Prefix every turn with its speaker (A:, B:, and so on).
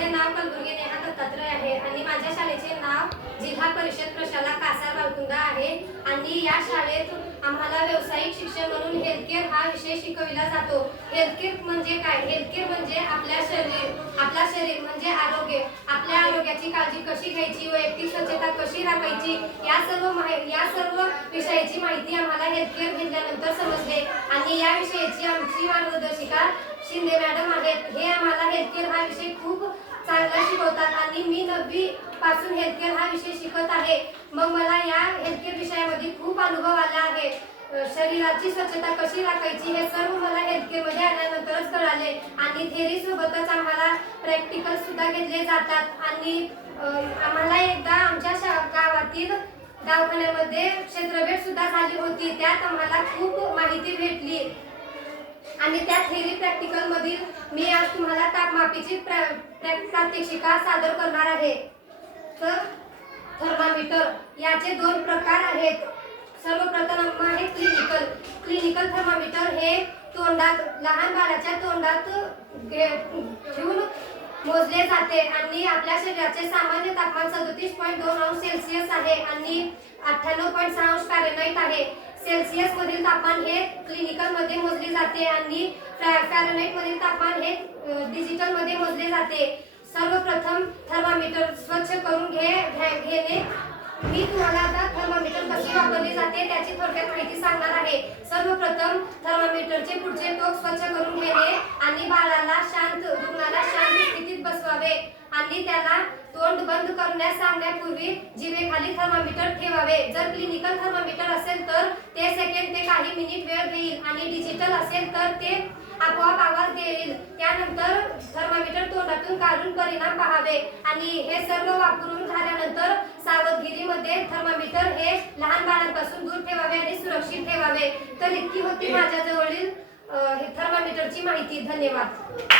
A: माझे नाव कलबुर्गी नेहा दत्तात्रय आहे आणि माझ्या शाळेचे नाव जिल्हा परिषद प्रशाला कासार बालकुंदा आहे. आणि या शाळेत आम्हाला व्यावसायिक शिक्षण म्हणून हेल्थकेअर हा विषय शिकविला जातो. हेल्थकेअर म्हणजे काय? हेल्थकेअर म्हणजे आपल्या शरीर आपला शरीर म्हणजे आरोग्य. आपल्या आरोग्याची काळजी कशी घ्यायची? वैयक्तिक स्वच्छता कशी राखायची? या सर्व माहि- या सर्व विषयाची माहिती आम्हाला हेल्थकेअर घेतल्यानंतर समजले आणि या विषयाची आमची मार्गदर्शिका शिंदे मॅडम आहेत. हे आम्हाला हेल्थकेअर हा विषय खूप चांगला शिकवतात आणि मी नववी पासून हेल्थकेअर हा विषय शिकत आहे. मग मला या हेल्थकेअर विषयामध्ये खूप अनुभव आला आहे. शरीराची स्वच्छता कशी राखायची हे सर्व मला हेल्थकेअरमध्ये आल्यानंतरच कळाले. आणि थेरीसोबतच आम्हाला प्रॅक्टिकल सुद्धा घेतले जातात. आणि आम्हाला एकदा आमच्या शा- गावातील दवाखान्यामध्ये क्षेत्रभेट सुद्धा झाली होती. त्यात आम्हाला खूप माहिती भेट आणि त्या थेरी प्रॅक्टिकल मधील मी आज तुम्हाला तापमापीची प्रा- प्रात्यक्षिका सादर करणार आहे. तर थर्मामीटर याचे दोन प्रकार आहेत. सर्वप्रथम आहे क्लिनिकल. क्लिनिकल थर्मामीटर हे तोंडात लहान बाळाच्या तोंडात घेऊन मोजले जाते आणि आपल्या शरीराचे सामान्य तापमान सदोतीस पॉईंट दोन अंश सेल्सिअस आहे आणि अठ्ठ्याण्णव पॉईंट सहा अंश फॅरेनहाइट आहे. सेल्सिअस मधील तापमान हे क्लिनिकलमध्ये मोजले जाते आणि फॅरनाईट मधील तापमान हे डिजिटलमध्ये मोजले जाते. सर्वप्रथम थर्मामीटर स्वच्छ करून घे घ्या- घेणे. मी तुम्हाला आता थर्मामीटर कशी वापरली जाते त्याची थोडक्यात माहिती सांगणार आहे. सर्वप्रथम थर्मामीटरचे पुढचे टोक स्वच्छ करून घेणे आणि बाळाला शांत रुग्णाला शांत स्थितीत बसवावे आणि त्याला तोंड बंद करण्यास सांगण्यापूर्वी जिभेखाली थर्मामीटर ठेवावे. जर क्लिनिकल थर्मामीटर असेल तर ते सेकंड ते काही मिनिट वेळ घेईल आणि डिजिटल असेल तर ते आपोआप आवाज देईल. त्यानंतर थर्मामीटर तोंडातून काढून परिणाम पाहावे. आणि हे सर्व वापरून झाल्यानंतर सावधगिरीमध्ये थर्मामीटर हे लहान बाळांपासून दूर ठेवावे आणि सुरक्षित ठेवावे. तर इतकी होती माझ्या जवळील अ, हे थर्मामीटरची माहिती. धन्यवाद.